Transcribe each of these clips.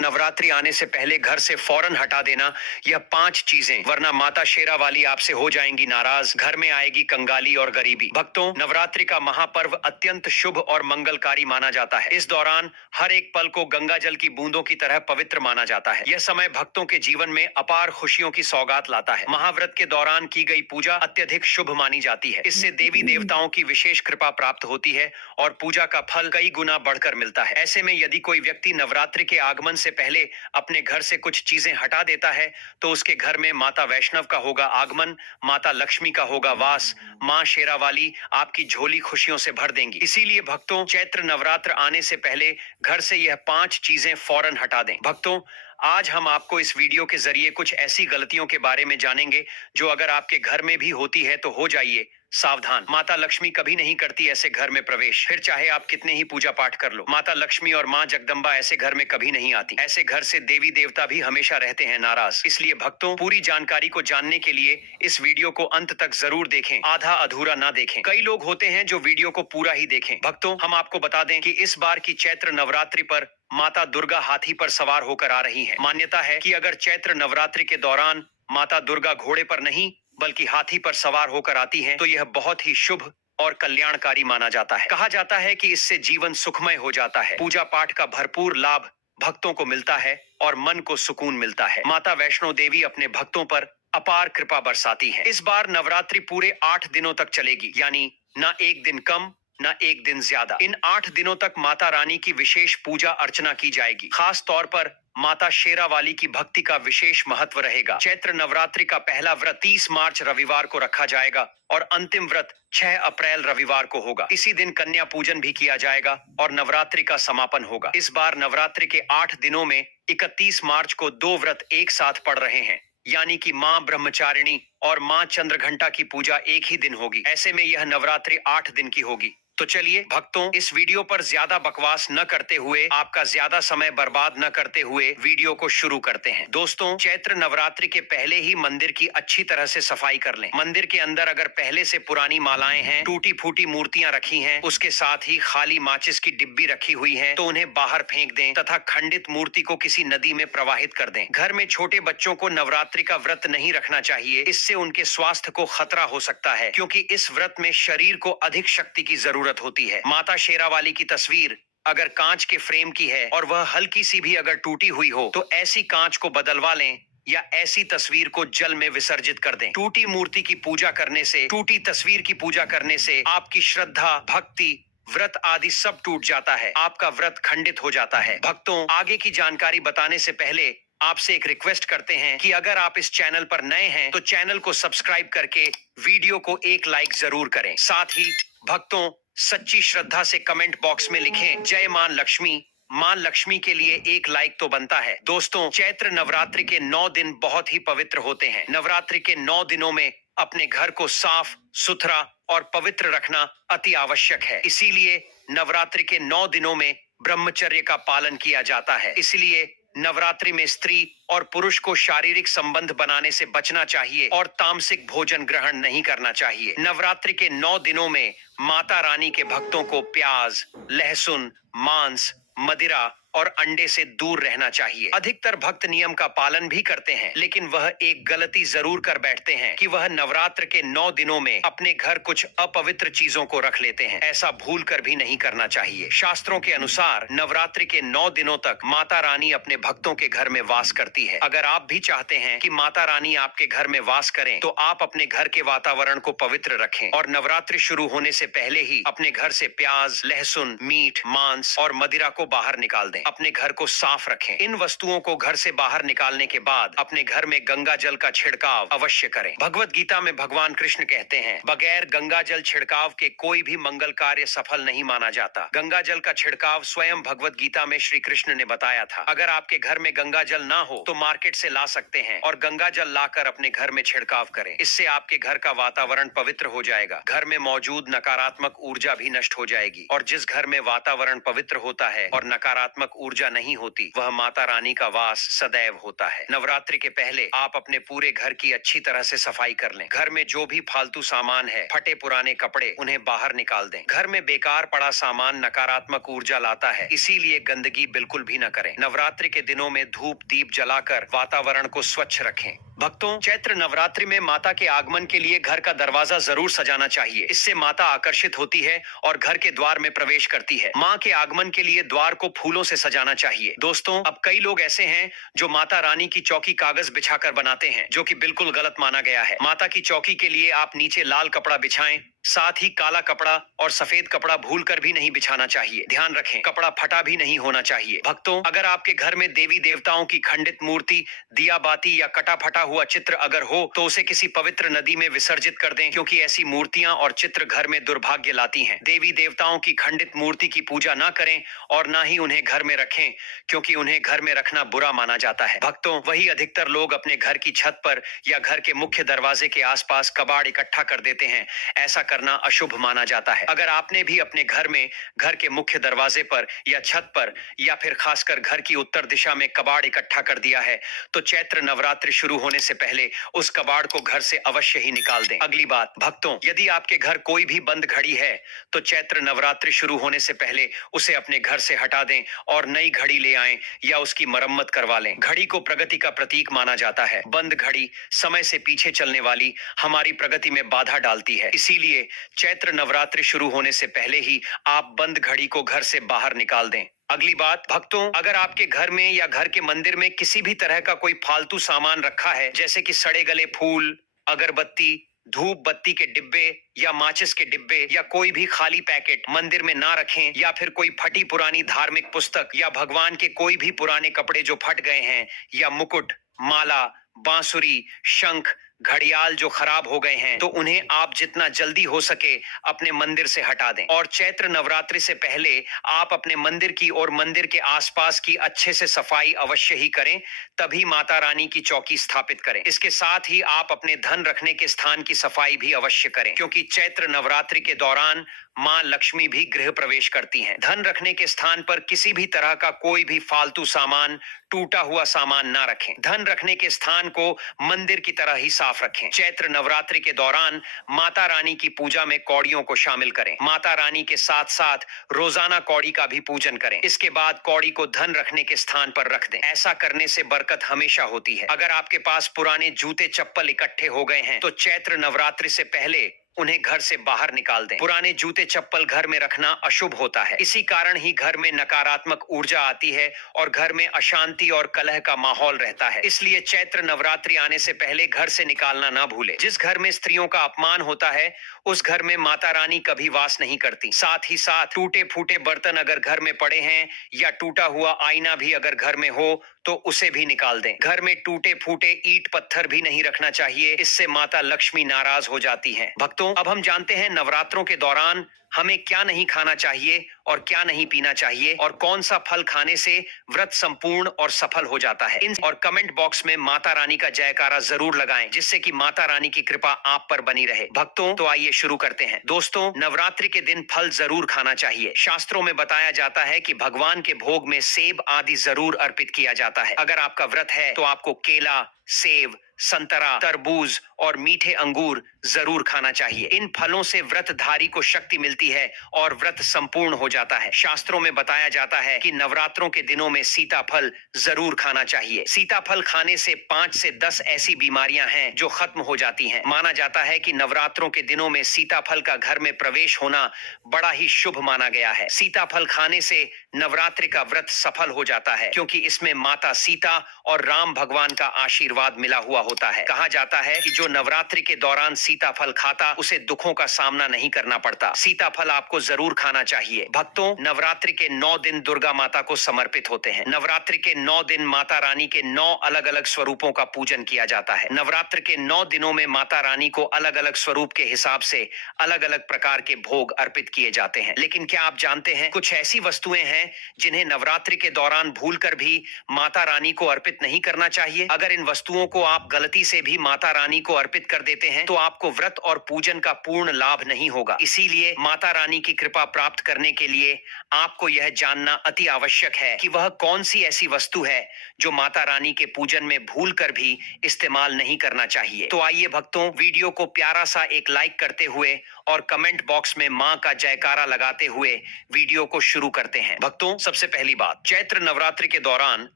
नवरात्रि आने से पहले घर से फौरन हटा देना यह 5 चीजें, वरना माता शेरावाली आपसे हो जाएंगी नाराज, घर में आएगी कंगाली और गरीबी। भक्तों, नवरात्रि का महापर्व अत्यंत शुभ और मंगलकारी माना जाता है। इस दौरान हर एक पल को गंगा जल की बूंदों की तरह पवित्र माना जाता है। यह समय भक्तों के जीवन में अपार खुशियों की सौगात लाता है। महाव्रत के दौरान की गई पूजा अत्यधिक शुभ मानी जाती है। इससे देवी देवताओं की विशेष कृपा प्राप्त होती है और पूजा का फल कई गुना बढ़कर मिलता है। ऐसे में यदि कोई व्यक्ति नवरात्रि के आगमन से पहले अपने घर से कुछ चीजें हटा देता है तो उसके घर में माता वैष्णव का होगा आगमन, माता लक्ष्मी का होगा वास, मां शेरावाली आपकी झोली खुशियों से भर देंगी। इसीलिए भक्तों, चैत्र नवरात्र आने से पहले घर से यह 5 चीजें फौरन हटा दें। भक्तों, आज हम आपको इस वीडियो के जरिए कुछ ऐसी गलतियों के बारे में जानेंगे जो अगर आपके घर में भी होती है तो हो जाइए सावधान। माता लक्ष्मी कभी नहीं करती ऐसे घर में प्रवेश, फिर चाहे आप कितने ही पूजा पाठ कर लो। माता लक्ष्मी और मां जगदम्बा ऐसे घर में कभी नहीं आती। ऐसे घर से देवी देवता भी हमेशा रहते हैं नाराज। इसलिए भक्तों, पूरी जानकारी को जानने के लिए इस वीडियो को अंत तक जरूर देखें, आधा अधूरा ना देखें। कई लोग होते हैं जो वीडियो को पूरा ही देखें। भक्तों, हम आपको बता दें कि इस बार की चैत्र नवरात्रि पर माता दुर्गा हाथी पर सवार होकर आ रही हैं। मान्यता है कि अगर चैत्र नवरात्रि के दौरान माता दुर्गा घोड़े पर नहीं बल्कि हाथी पर सवार होकर आती हैं, तो यह बहुत ही शुभ और कल्याणकारी माना जाता है। कहा जाता है कि इससे जीवन सुखमय हो जाता है, पूजा पाठ का भरपूर लाभ भक्तों को मिलता है और मन को सुकून मिलता है। माता वैष्णो देवी अपने भक्तों पर अपार कृपा बरसाती है। इस बार नवरात्रि पूरे 8 दिनों तक चलेगी, यानी ना एक दिन कम न एक दिन ज्यादा। इन 8 दिनों तक माता रानी की विशेष पूजा अर्चना की जाएगी। खास तौर पर माता शेरावाली की भक्ति का विशेष महत्व रहेगा। चैत्र नवरात्रि का पहला व्रत 30 मार्च रविवार को रखा जाएगा और अंतिम व्रत 6 अप्रैल रविवार को होगा। इसी दिन कन्या पूजन भी किया जाएगा और नवरात्रि का समापन होगा। इस बार नवरात्रि के 8 दिनों में 31 मार्च को 2 व्रत एक साथ पड़ रहे हैं, यानी कि मां ब्रह्मचारिणी और मां चंद्रघंटा की पूजा एक ही दिन होगी। ऐसे में यह नवरात्रि 8 दिन की होगी। तो चलिए भक्तों, इस वीडियो पर ज्यादा बकवास न करते हुए, आपका ज्यादा समय बर्बाद न करते हुए वीडियो को शुरू करते हैं। दोस्तों, चैत्र नवरात्रि के पहले ही मंदिर की अच्छी तरह से सफाई कर लें। मंदिर के अंदर अगर पहले से पुरानी मालाएं हैं, टूटी फूटी मूर्तियां रखी हैं, उसके साथ ही खाली माचिस की डिब्बी रखी हुई है, तो उन्हें बाहर फेंक दें तथा खंडित मूर्ति को किसी नदी में प्रवाहित कर दें। घर में छोटे बच्चों को नवरात्रि का व्रत नहीं रखना चाहिए, इससे उनके स्वास्थ्य को खतरा हो सकता है, क्योंकि इस व्रत में शरीर को अधिक शक्ति की जरूरत होती है। माता शेरावाली की तस्वीर अगर कांच के फ्रेम की है और वह हल्की सी भी अगर टूटी हुई हो तो ऐसी कांच को बदलवा लें या ऐसी तस्वीर को जल में विसर्जित कर दें। टूटी मूर्ति की पूजा करने से, टूटी तस्वीर की पूजा करने से आपकी श्रद्धा, भक्ति, व्रत आदि सब टूट जाता है, आपका व्रत खंडित हो जाता है। भक्तों, आगे की जानकारी बताने से पहले आपसे एक रिक्वेस्ट करते हैं कि अगर आप इस चैनल पर नए हैं तो चैनल को सब्सक्राइब करके वीडियो को एक लाइक जरूर करें। साथ ही भक्तों, सच्ची श्रद्धा से कमेंट बॉक्स में लिखें जय मां लक्ष्मी। मां लक्ष्मी के लिए एक लाइक तो बनता है। दोस्तों, चैत्र नवरात्रि के 9 दिन बहुत ही पवित्र होते हैं। नवरात्रि के 9 दिनों में अपने घर को साफ सुथरा और पवित्र रखना अति आवश्यक है। इसीलिए नवरात्रि के 9 दिनों में ब्रह्मचर्य का पालन किया जाता है। इसलिए नवरात्रि में स्त्री और पुरुष को शारीरिक संबंध बनाने से बचना चाहिए और तामसिक भोजन ग्रहण नहीं करना चाहिए। नवरात्रि के 9 दिनों में माता रानी के भक्तों को प्याज, लहसुन, मांस, मदिरा और अंडे से दूर रहना चाहिए। अधिकतर भक्त नियम का पालन भी करते हैं, लेकिन वह एक गलती जरूर कर बैठते हैं कि वह नवरात्र के 9 दिनों में अपने घर कुछ अपवित्र चीजों को रख लेते हैं। ऐसा भूल कर भी नहीं करना चाहिए। शास्त्रों के अनुसार नवरात्रि के 9 दिनों तक माता रानी अपने भक्तों के घर में वास करती है। अगर आप भी चाहते हैं कि माता रानी आपके घर में वास करें तो आप अपने घर के वातावरण को पवित्र रखें और नवरात्रि शुरू होने से पहले ही अपने घर से प्याज, लहसुन, मीट, मांस और मदिरा को बाहर निकाल दें। अपने घर को साफ रखें। इन वस्तुओं को घर से बाहर निकालने के बाद अपने घर में गंगा जल का छिड़काव अवश्य करें। भगवत गीता में भगवान कृष्ण कहते हैं, बगैर गंगा जल छिड़काव के कोई भी मंगल कार्य सफल नहीं माना जाता। गंगा जल का छिड़काव स्वयं भगवत गीता में श्री कृष्ण ने बताया था। अगर आपके घर में गंगा जल ना हो तो मार्केट से ला सकते हैं और गंगा जल लाकर अपने घर में छिड़काव करें। इससे आपके घर का वातावरण पवित्र हो जाएगा। घर में मौजूद नकारात्मक ऊर्जा भी नष्ट हो जाएगी और जिस घर में वातावरण पवित्र होता है और नकारात्मक नकारात्मक ऊर्जा नहीं होती, वह माता रानी का वास सदैव होता है। नवरात्रि के पहले आप अपने पूरे घर की अच्छी तरह से सफाई कर लें। घर में जो भी फालतू सामान है, फटे पुराने कपड़े, उन्हें बाहर निकाल दें। घर में बेकार पड़ा सामान नकारात्मक ऊर्जा लाता है, इसीलिए गंदगी बिल्कुल भी न करें। नवरात्रि के दिनों में धूप दीप जलाकर वातावरण को स्वच्छ रखें। भक्तों, चैत्र नवरात्रि में माता के आगमन के लिए घर का दरवाजा जरूर सजाना चाहिए। इससे माता आकर्षित होती है और घर के द्वार में प्रवेश करती है। माँ के आगमन के लिए द्वार को फूलों से सजाना चाहिए। दोस्तों, अब कई लोग ऐसे हैं जो माता रानी की चौकी कागज बिछाकर बनाते हैं, जो कि बिल्कुल गलत माना गया है। माता की चौकी के लिए आप नीचे लाल कपड़ा बिछाएं, साथ ही काला कपड़ा और सफेद कपड़ा भूलकर भी नहीं बिछाना चाहिए। ध्यान रखें, कपड़ा फटा भी नहीं होना चाहिए। भक्तों, अगर आपके घर में देवी देवताओं की खंडित मूर्ति, दिया बाती या कटा फटा हुआ चित्र अगर हो तो उसे किसी पवित्र नदी में विसर्जित कर दें, क्योंकि ऐसी मूर्तियां और चित्र घर में दुर्भाग्य लाती हैं। देवी देवताओं की खंडित मूर्ति की पूजा ना करें और ना ही उन्हें घर में रखें, क्योंकि उन्हें घर में रखना बुरा माना जाता है। भक्तों, वही अधिकतर लोग अपने घर की छत पर या घर के मुख्य दरवाजे के आसपास कबाड़ इकट्ठा कर देते हैं। ऐसा करना अशुभ माना जाता है। अगर आपने भी अपने घर में घर के मुख्य दरवाजे पर या छत पर या फिर खासकर घर की उत्तर दिशा में कबाड़ इकट्ठा कर दिया है तो चैत्र नवरात्रि शुरू होने से पहले उस कबाड़ को घर से अवश्य ही निकाल दें। अगली बात, भक्तों, यदि आपके घर कोई भी बंद घड़ी है तो चैत्र नवरात्रि शुरू होने से पहले उसे अपने घर से हटा दें और नई घड़ी ले आएं या उसकी मरम्मत करवा लें। घड़ी को प्रगति का प्रतीक माना जाता है। बंद घड़ी समय से पीछे चलने वाली हमारी प्रगति में बाधा डालती है। इसीलिए चैत्र नवरात्रि शुरू होने से पहले ही आप बंद घड़ी को घर से बाहर निकाल दें। अगली बात, भक्तों, अगर आपके घर में या घर के मंदिर में किसी भी तरह का कोई फालतू सामान रखा है, जैसे कि सड़े गले फूल, अगरबत्ती, धूप बत्ती के डिब्बे या माचिस के डिब्बे या कोई भी खाली पैकेट मंदिर में ना रखें, या फिर कोई फटी पुरानी धार्मिक पुस्तक या भगवान के कोई भी पुराने कपड़े जो फट गए हैं, या मुकुट, माला, बांसुरी, शंख, घड़ियाल जो खराब हो गए हैं, तो उन्हें आप जितना जल्दी हो सके अपने मंदिर से हटा दें। और चैत्र नवरात्रि से पहले आप अपने मंदिर की और मंदिर के आसपास की अच्छे से सफाई अवश्य ही करें, तभी माता रानी की चौकी स्थापित करें। इसके साथ ही आप अपने धन रखने के स्थान की सफाई भी अवश्य करें, क्योंकि चैत्र नवरात्रि के दौरान मां लक्ष्मी भी गृह प्रवेश करती हैं। धन रखने के स्थान पर किसी भी तरह का कोई भी फालतू सामान, टूटा हुआ सामान ना रखें। धन रखने के स्थान को मंदिर की तरह ही साफ रखें। चैत्र नवरात्रि के दौरान माता रानी की पूजा में कौड़ियों को शामिल करें। माता रानी के साथ साथ रोजाना कौड़ी का भी पूजन करें। इसके बाद कौड़ी को धन रखने के स्थान पर रख दें। ऐसा करने से बरकत हमेशा होती है। अगर आपके पास पुराने जूते चप्पल इकट्ठे हो गए हैं तो चैत्र नवरात्रि से पहले उन्हें घर से बाहर निकाल दें। पुराने जूते चप्पल घर में रखना अशुभ होता है। इसी कारण ही घर में नकारात्मक ऊर्जा आती है और घर में अशांति और कलह का माहौल रहता है। इसलिए चैत्र नवरात्रि आने से पहले घर से निकालना ना भूलें। जिस घर में स्त्रियों का अपमान होता है उस घर में माता रानी कभी वास नहीं करती। साथ ही साथ टूटे फूटे बर्तन अगर घर में पड़े हैं या टूटा हुआ आईना भी अगर घर में हो तो उसे भी निकाल दें। घर में टूटे फूटे ईंट पत्थर भी नहीं रखना चाहिए, इससे माता लक्ष्मी नाराज हो जाती हैं। भक्तों, अब हम जानते हैं नवरात्रों के दौरान हमें क्या नहीं खाना चाहिए और क्या नहीं पीना चाहिए और कौन सा फल खाने से व्रत संपूर्ण और सफल हो जाता है। और कमेंट बॉक्स में माता रानी का जयकारा जरूर लगाएं, जिससे कि माता रानी की कृपा आप पर बनी रहे। भक्तों, तो आइए शुरू करते हैं। दोस्तों, नवरात्रि के दिन फल जरूर खाना चाहिए। शास्त्रों में बताया जाता है कि भगवान के भोग में सेब आदि जरूर अर्पित किया जाता है। अगर आपका व्रत है तो आपको केला, सेब, संतरा, तरबूज और मीठे अंगूर जरूर खाना चाहिए। इन फलों से व्रतधारी को शक्ति मिलती है और व्रत संपूर्ण हो जाता है। शास्त्रों में बताया जाता है कि नवरात्रों के दिनों में सीताफल जरूर खाना चाहिए। सीताफल खाने से 5 से 10 ऐसी बीमारियां हैं जो खत्म हो जाती हैं। माना जाता है कि नवरात्रों के दिनों में सीताफल का घर में प्रवेश होना बड़ा ही शुभ माना गया है। सीताफल खाने से नवरात्रि का व्रत सफल हो जाता है, क्योंकि इसमें माता सीता और राम भगवान का आशीर्वाद मिला हुआ होता है। कहा जाता है कि जो नवरात्रि के दौरान सीताफल खाता उसे दुखों का सामना नहीं करना पड़ता। सीताफल आपको जरूर खाना चाहिए। भक्तों, नवरात्रि के 9 दिन दुर्गा माता को समर्पित होते हैं। नवरात्रि के 9 दिन माता रानी के 9 अलग अलग स्वरूपों का पूजन किया जाता है। नवरात्रि के 9 दिनों में माता रानी को अलग अलग स्वरूप के हिसाब से अलग अलग प्रकार के भोग अर्पित किए जाते हैं। लेकिन क्या आप जानते हैं, कुछ ऐसी वस्तुएं हैं जिन्हें नवरात्रि के दौरान भूलकर भी माता रानी को अर्पित नहीं करना चाहिए। अगर इन वस्तुओं को आप गलती से भी माता रानी को अर्पित कर देते हैं तो आपको व्रत और पूजन का पूर्ण लाभ नहीं होगा। इसीलिए माता माता रानी की कृपा प्राप्त करने के लिए आपको यह जानना अति आवश्यक है कि वह कौन सी ऐसी वस्तु है जो माता रानी के पूजन में भूल कर भी इस्तेमाल नहीं करना चाहिए। तो आइए भक्तों, वीडियो को प्यारा सा एक लाइक करते हुए और कमेंट बॉक्स में मां का जयकारा लगाते हुए वीडियो को शुरू करते हैं। भक्तों, सबसे पहली बात, चैत्र नवरात्रि के दौरान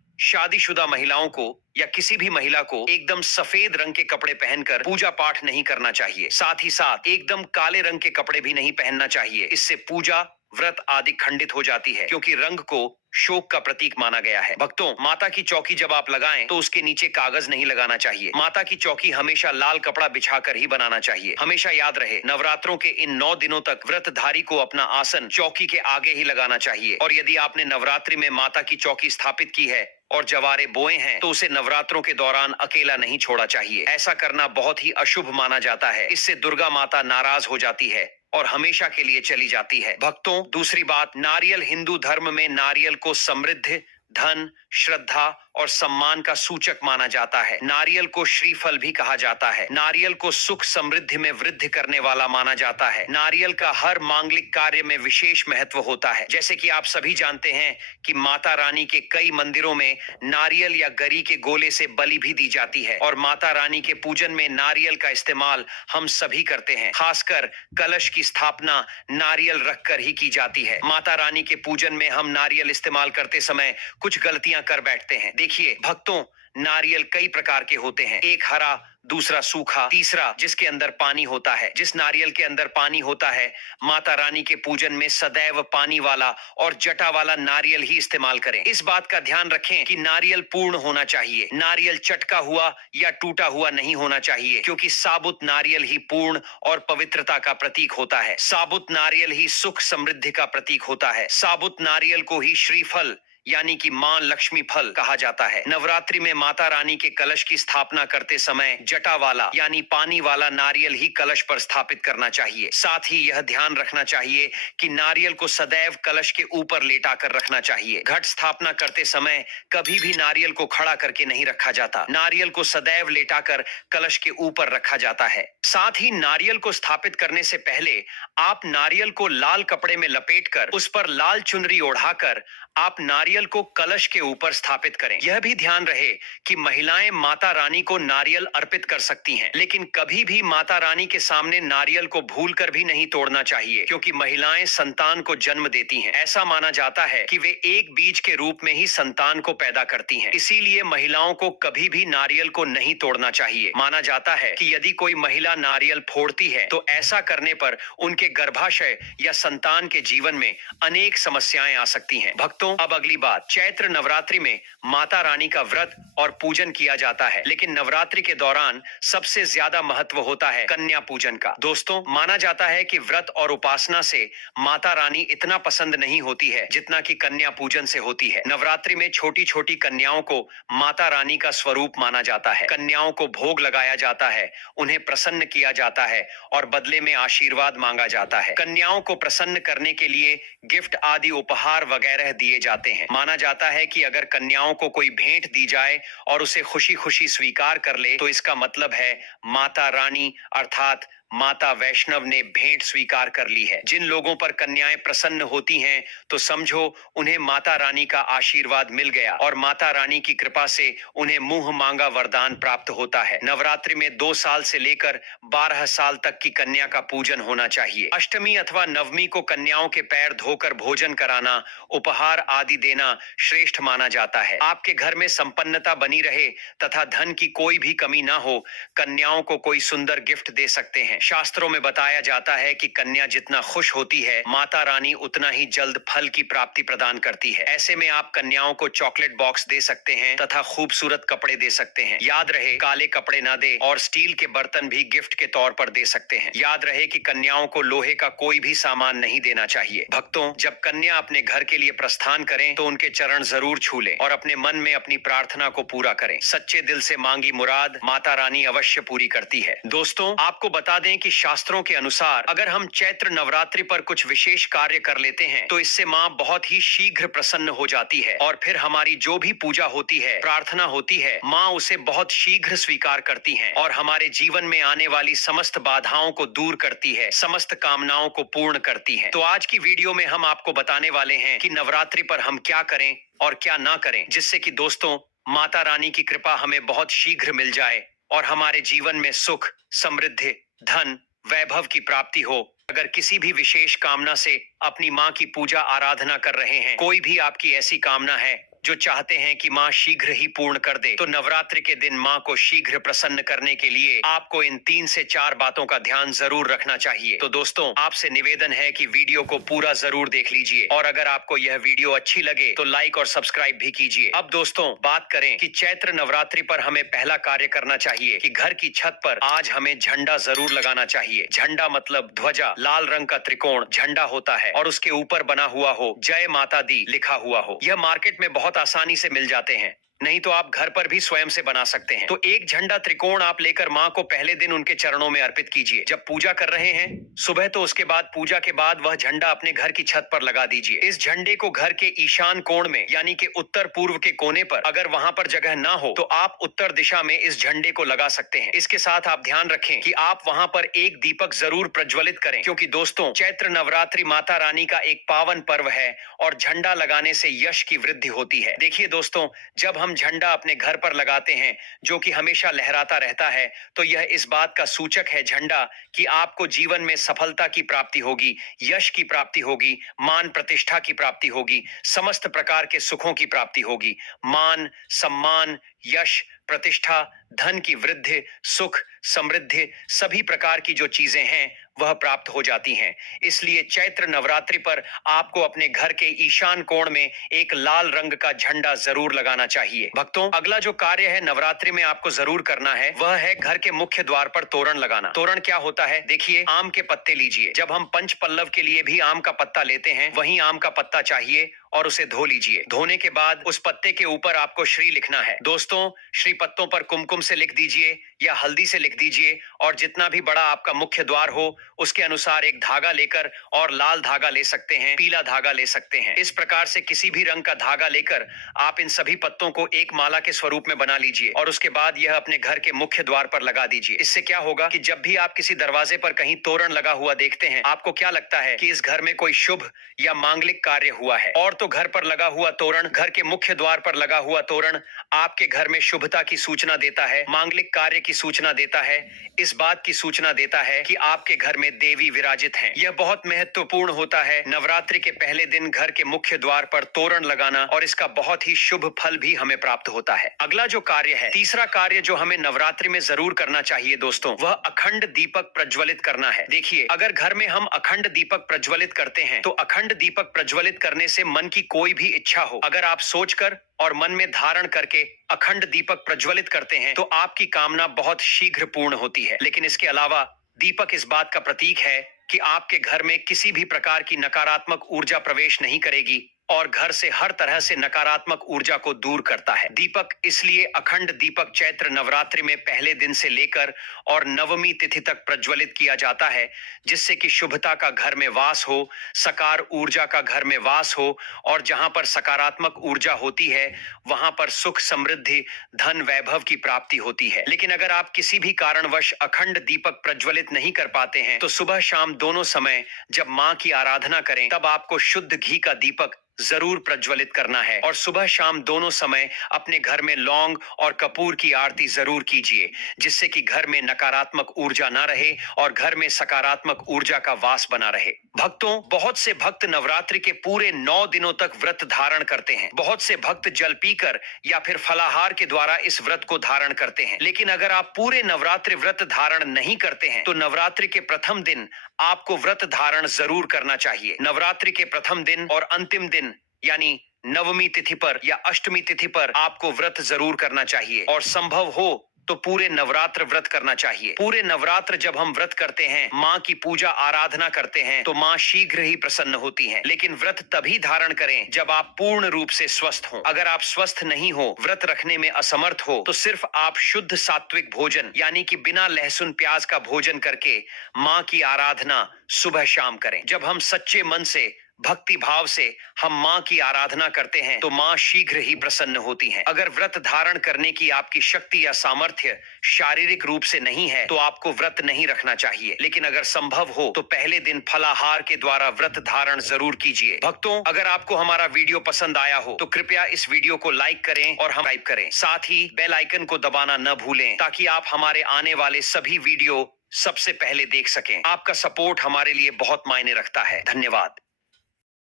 शादीशुदा महिलाओं को या किसी भी महिला को एकदम सफेद रंग के कपड़े पहनकर पूजा पाठ नहीं करना चाहिए। साथ ही साथ एकदम काले रंग के कपड़े भी नहीं पहनना चाहिए। इससे पूजा, व्रत आदि खंडित हो जाती है, क्योंकि रंग को शोक का प्रतीक माना गया है। भक्तों, माता की चौकी जब आप लगाएं तो उसके नीचे कागज नहीं लगाना चाहिए। माता की चौकी हमेशा लाल कपड़ा बिछाकर ही बनाना चाहिए। हमेशा याद रहे, नवरात्रों के इन 9 दिनों तक व्रतधारी को अपना आसन चौकी के आगे ही लगाना चाहिए। और यदि आपने नवरात्रि में माता की चौकी स्थापित की है और जवारे बोए हैं तो उसे नवरात्रों के दौरान अकेला नहीं छोड़ा चाहिए। ऐसा करना बहुत ही अशुभ माना जाता है। इससे दुर्गा माता नाराज हो जाती है और हमेशा के लिए चली जाती है। भक्तों, दूसरी बात, नारियल हिंदू धर्म में नारियल को समृद्धि, धन, श्रद्धा और सम्मान का सूचक माना जाता है। नारियल को श्रीफल भी कहा जाता है। नारियल को सुख समृद्धि में वृद्धि करने वाला माना जाता है। नारियल का हर मांगलिक कार्य में विशेष महत्व होता है। जैसे कि आप सभी जानते हैं कि माता रानी के कई मंदिरों में नारियल या गरी के गोले से बलि भी दी जाती है और माता रानी के पूजन में नारियल का इस्तेमाल हम सभी करते हैं। खासकर कलश की स्थापना नारियल रखकर ही की जाती है। माता रानी के पूजन में हम नारियल इस्तेमाल करते समय कुछ गलतियां कर बैठते हैं। देखिए भक्तों, नारियल कई प्रकार के होते हैं। एक हरा, दूसरा सूखा, तीसरा जिसके अंदर पानी होता है। जिस नारियल के अंदर पानी होता है, माता रानी के पूजन में सदैव पानी वाला और जटा वाला नारियल ही इस्तेमाल करें। इस बात का ध्यान रखें कि नारियल पूर्ण होना चाहिए। नारियल चटका हुआ या टूटा हुआ नहीं होना चाहिए, क्योंकि साबुत नारियल ही पूर्ण और पवित्रता का प्रतीक होता है। साबुत नारियल ही सुख समृद्धि का प्रतीक होता है। साबुत नारियल को ही श्रीफल यानी कि मां लक्ष्मी फल कहा जाता है। नवरात्रि में माता रानी के कलश की स्थापना करते समय जटा वाला यानी पानी वाला नारियल ही कलश पर स्थापित करना चाहिए। साथ ही यह ध्यान रखना चाहिए कि नारियल को सदैव कलश के ऊपर लेटा कर रखना चाहिए। घट स्थापना करते समय कभी भी नारियल को खड़ा करके नहीं रखा जाता। नारियल को सदैव लेटाकर कलश के ऊपर रखा जाता है। साथ ही नारियल को स्थापित करने से पहले आप नारियल को लाल कपड़े में लपेटकर उस पर लाल चुनरी ओढ़ाकर आप नारियल को कलश के ऊपर स्थापित करें। यह भी ध्यान रहे कि महिलाएं माता रानी को नारियल अर्पित कर सकती हैं, लेकिन कभी भी माता रानी के सामने नारियल को भूलकर भी नहीं तोड़ना चाहिए, क्योंकि महिलाएं संतान को जन्म देती हैं। ऐसा माना जाता है कि वे एक बीज के रूप में ही संतान को पैदा करती हैं। इसीलिए महिलाओं को कभी भी नारियल को नहीं तोड़ना चाहिए। माना जाता है कि यदि कोई महिला नारियल फोड़ती है तो ऐसा करने पर उनके गर्भाशय या संतान के जीवन में अनेक समस्याएं आ सकती हैं। भक्तों, अब अगली बात, चैत्र नवरात्रि में माता रानी का व्रत और पूजन किया जाता है, लेकिन नवरात्रि के दौरान सबसे ज्यादा महत्व होता है कन्या पूजन का। दोस्तों, माना जाता है कि व्रत और उपासना से माता रानी इतना पसंद नहीं होती है जितना कि कन्या पूजन से होती है। नवरात्रि में छोटी छोटी कन्याओं को माता रानी का स्वरूप माना जाता है। कन्याओं को भोग लगाया जाता है, उन्हें प्रसन्न किया जाता है और बदले में आशीर्वाद मांगा जाता है। कन्याओं को प्रसन्न करने के लिए गिफ्ट आदि उपहार वगैरह दिए जाते हैं। माना जाता है कि अगर कन्याओं को कोई भेंट दी जाए और उसे खुशी खुशी स्वीकार कर ले तो इसका मतलब है माता रानी अर्थात माता वैष्णव ने भेंट स्वीकार कर ली है। जिन लोगों पर कन्याएं प्रसन्न होती हैं तो समझो उन्हें माता रानी का आशीर्वाद मिल गया और माता रानी की कृपा से उन्हें मुंह मांगा वरदान प्राप्त होता है। नवरात्रि में 2 साल से लेकर 12 साल तक की कन्या का पूजन होना चाहिए। अष्टमी अथवा नवमी को कन्याओं के पैर धोकर भोजन कराना, उपहार आदि देना श्रेष्ठ माना जाता है। आपके घर में संपन्नता बनी रहे तथा धन की कोई भी कमी ना हो, कन्याओं को कोई सुंदर गिफ्ट दे सकते हैं। शास्त्रों में बताया जाता है कि कन्या जितना खुश होती है, माता रानी उतना ही जल्द फल की प्राप्ति प्रदान करती है। ऐसे में आप कन्याओं को चॉकलेट बॉक्स दे सकते हैं तथा खूबसूरत कपड़े दे सकते हैं। याद रहे, काले कपड़े ना दे और स्टील के बर्तन भी गिफ्ट के तौर पर दे सकते हैं। याद रहे कि कन्याओं को लोहे का कोई भी सामान नहीं देना चाहिए। भक्तों, जब कन्या अपने घर के लिए प्रस्थान करें तो उनके चरण जरूर छू लें और अपने मन में अपनी प्रार्थना को पूरा करें। सच्चे दिल से मांगी मुराद माता रानी अवश्य पूरी करती है। दोस्तों, आपको बता दें कि शास्त्रों के अनुसार अगर हम चैत्र नवरात्रि पर कुछ विशेष कार्य कर लेते हैं तो इससे माँ बहुत ही शीघ्र प्रसन्न हो जाती है और फिर हमारी जो भी पूजा होती है, प्रार्थना होती है, माँ उसे बहुत शीघ्र स्वीकार करती हैं और हमारे जीवन में आने वाली समस्त बाधाओं को दूर करती है, समस्त कामनाओं को पूर्ण करती है। तो आज की वीडियो में हम आपको बताने वाले हैं कि नवरात्रि पर हम क्या करें और क्या ना करें, जिससे कि दोस्तों माता रानी की कृपा हमें बहुत शीघ्र मिल जाए और हमारे जीवन में सुख, समृद्धि, धन, वैभव की प्राप्ति हो। अगर किसी भी विशेष कामना से अपनी माँ की पूजा आराधना कर रहे हैं, कोई भी आपकी ऐसी कामना है जो चाहते हैं कि माँ शीघ्र ही पूर्ण कर दे, तो नवरात्रि के दिन माँ को शीघ्र प्रसन्न करने के लिए आपको इन 3 से 4 बातों का ध्यान जरूर रखना चाहिए। तो दोस्तों आपसे निवेदन है कि वीडियो को पूरा जरूर देख लीजिए और अगर आपको यह वीडियो अच्छी लगे तो लाइक और सब्सक्राइब भी कीजिए। अब दोस्तों बात करें कि चैत्र नवरात्रि पर हमें पहला कार्य करना चाहिए कि घर की छत पर आज हमें झंडा जरूर लगाना चाहिए। झंडा मतलब ध्वजा, लाल रंग का त्रिकोण झंडा होता है और उसके ऊपर बना हुआ हो जय माता दी लिखा हुआ हो। यह मार्केट में बहुत आसानी से मिल जाते हैं, नहीं तो आप घर पर भी स्वयं से बना सकते हैं। तो एक झंडा त्रिकोण आप लेकर माँ को पहले दिन उनके चरणों में अर्पित कीजिए। जब पूजा कर रहे हैं सुबह तो उसके बाद पूजा के बाद वह झंडा अपने घर की छत पर लगा दीजिए। इस झंडे को घर के ईशान कोण में यानी कि उत्तर पूर्व के कोने पर, अगर वहां पर जगह ना हो तो आप उत्तर दिशा में इस झंडे को लगा सकते हैं। इसके साथ आप ध्यान रखें कि आप वहां पर एक दीपक जरूर प्रज्वलित करें, क्योंकि दोस्तों चैत्र नवरात्रि माता रानी का एक पावन पर्व है और झंडा लगाने से यश की वृद्धि होती है। देखिए दोस्तों, जब हम झंडा अपने घर पर लगाते हैं जो कि हमेशा लहराता रहता है, तो यह इस बात का सूचक है झंडा कि आपको जीवन में सफलता की प्राप्ति होगी, यश की प्राप्ति होगी, मान प्रतिष्ठा की प्राप्ति होगी, समस्त प्रकार के सुखों की प्राप्ति होगी। मान, सम्मान, यश, प्रतिष्ठा, धन की वृद्धि, सुख, समृद्धि, सभी प्रकार की जो चीजें हैं वह प्राप्त हो जाती हैं। इसलिए चैत्र नवरात्रि पर आपको अपने घर के ईशान कोण में एक लाल रंग का झंडा जरूर लगाना चाहिए। भक्तों अगला जो कार्य है नवरात्रि में आपको जरूर करना है वह है घर के मुख्य द्वार पर तोरण लगाना। तोरण क्या होता है? देखिए, आम के पत्ते लीजिए। जब हम पंच पल्लव के लिए भी आम का पत्ता लेते हैं, वहीं आम का पत्ता चाहिए और उसे धो लीजिए। धोने के बाद उस पत्ते के ऊपर आपको श्री लिखना है। दोस्तों श्री पत्तों पर कुमकुम से लिख दीजिए या हल्दी से लिख दीजिए और जितना भी बड़ा आपका मुख्य द्वार हो उसके अनुसार एक धागा लेकर, और लाल धागा ले सकते हैं, पीला धागा ले सकते हैं, इस प्रकार से किसी भी रंग का धागा लेकर आप इन सभी पत्तों को एक माला के स्वरूप में बना लीजिए और उसके बाद यह अपने घर के मुख्य द्वार पर लगा दीजिए। इससे क्या होगा कि जब भी आप किसी दरवाजे पर कहीं तोरण लगा हुआ देखते हैं, आपको क्या लगता है कि इस घर में कोई शुभ या मांगलिक कार्य हुआ है। और तो घर पर लगा हुआ तोरण, घर के मुख्य द्वार पर लगा हुआ तोरण आपके घर में शुभता की सूचना देता है, मांगलिक कार्य की सूचना देता है, इस बात की सूचना देता है कि आपके घर में देवी विराजित हैं। यह बहुत महत्वपूर्ण होता है नवरात्रि के पहले दिन घर के मुख्य द्वार पर तोरण लगाना, और इसका बहुत ही शुभ फल भी हमें प्राप्त होता है। अगला जो कार्य है, तीसरा कार्य जो हमें नवरात्रि में जरूर करना चाहिए दोस्तों, वह अखंड दीपक प्रज्वलित करना है। देखिए, अगर घर में हम अखंड दीपक प्रज्वलित करते हैं तो अखंड दीपक प्रज्वलित करने से मन की कोई भी इच्छा हो, अगर आप सोचकर और मन में धारण करके अखंड दीपक प्रज्वलित करते हैं तो आपकी कामना बहुत शीघ्र पूर्ण होती है। लेकिन इसके अलावा दीपक इस बात का प्रतीक है कि आपके घर में किसी भी प्रकार की नकारात्मक ऊर्जा प्रवेश नहीं करेगी और घर से हर तरह से नकारात्मक ऊर्जा को दूर करता है। दीपक इसलिए अखंड दीपक चैत्र नवरात्रि में पहले दिन से लेकर और नवमी तिथि तक प्रज्वलित किया जाता है, जिससे कि शुभता का घर में वास हो, सकार ऊर्जा का घर में वास हो, और जहां पर सकारात्मक ऊर्जा होती है वहां पर सुख, समृद्धि, धन, वैभव की प्राप्ति होती है। लेकिन अगर आप किसी भी कारणवश अखंड दीपक प्रज्वलित नहीं कर पाते हैं तो सुबह शाम दोनों समय जब माँ की आराधना करें तब आपको शुद्ध घी का दीपक जरूर प्रज्वलित करना है और सुबह शाम दोनों समय अपने घर में लौंग और कपूर की आरती जरूर कीजिए, जिससे कि घर में नकारात्मक ऊर्जा ना रहे और घर में सकारात्मक ऊर्जा का वास बना रहे। भक्तों बहुत से भक्त नवरात्रि के पूरे 9 दिनों तक व्रत धारण करते हैं। बहुत से भक्त जल पीकर या फिर फलाहार के द्वारा इस व्रत को धारण करते हैं। लेकिन अगर आप पूरे नवरात्रि व्रत धारण नहीं करते हैं तो नवरात्रि के प्रथम दिन आपको व्रत धारण जरूर करना चाहिए। नवरात्रि के प्रथम दिन और अंतिम दिन यानी नवमी तिथि पर या अष्टमी तिथि पर आपको व्रत जरूर करना चाहिए और संभव हो तो पूरे नवरात्र व्रत करना चाहिए। पूरे नवरात्र जब हम व्रत करते हैं, माँ की पूजा आराधना करते हैं, तो माँ शीघ्र ही प्रसन्न होती हैं। लेकिन व्रत तभी धारण करें जब आप पूर्ण रूप से स्वस्थ हो। अगर आप स्वस्थ नहीं हो, व्रत रखने में असमर्थ हो, तो सिर्फ आप शुद्ध सात्विक भोजन यानी कि बिना लहसुन प्याज का भोजन करके माँ की आराधना सुबह शाम करें। जब हम सच्चे मन से, भक्ति भाव से हम माँ की आराधना करते हैं, तो माँ शीघ्र ही प्रसन्न होती हैं। अगर व्रत धारण करने की आपकी शक्ति या सामर्थ्य शारीरिक रूप से नहीं है, तो आपको व्रत नहीं रखना चाहिए। लेकिन अगर संभव हो तो पहले दिन फलाहार के द्वारा व्रत धारण जरूर कीजिए। भक्तों, अगर आपको हमारा वीडियो पसंद आया हो तो कृपया इस वीडियो को लाइक करें और हम टाइप करें। साथ ही बेल आइकन को दबाना न भूलें, ताकि आप हमारे आने वाले सभी वीडियो सबसे पहले देख सकें। आपका सपोर्ट हमारे लिए बहुत मायने रखता है। धन्यवाद।